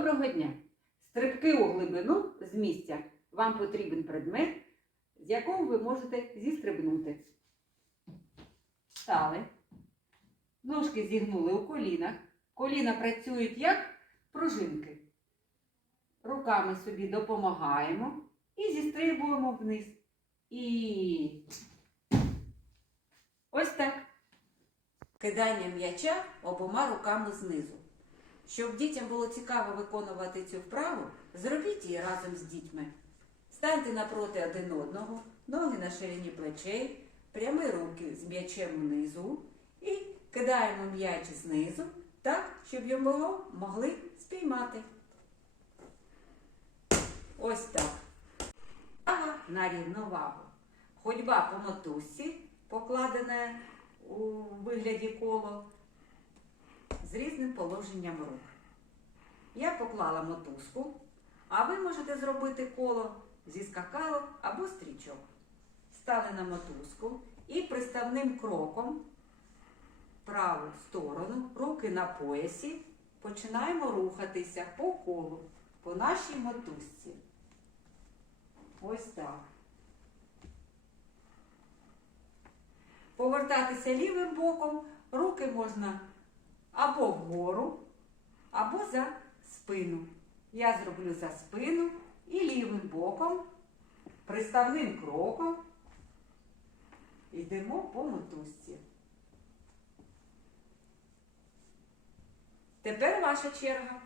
Доброго дня! Стрибки у глибину з місця. Вам потрібен предмет, з якого ви можете зістрибнути. Стали. Ножки зігнули у колінах. Коліна працюють як пружинки. Руками собі допомагаємо і зістрибуємо вниз. І ось так. Кидання м'яча обома руками знизу. Щоб дітям було цікаво виконувати цю вправу, зробіть її разом з дітьми. Станьте напроти один одного, ноги на ширині плечей, прямі руки з м'ячем внизу і кидаємо м'яч знизу так, щоб його могли спіймати. Ось так. Вправа на рівновагу. Ходьба по мотузці, покладена у вигляді коло, з різним положенням рук. Я поклала мотузку, а ви можете зробити коло зі скакалок або стрічок. Стали на мотузку і приставним кроком праву сторону, руки на поясі, починаємо рухатися по колу, по нашій мотузці. Ось так. Повертатися лівим боком, руки можна або вгору, або за спину. Я зроблю за спину і лівим боком, приставним кроком йдемо по мотузці. Тепер ваша черга.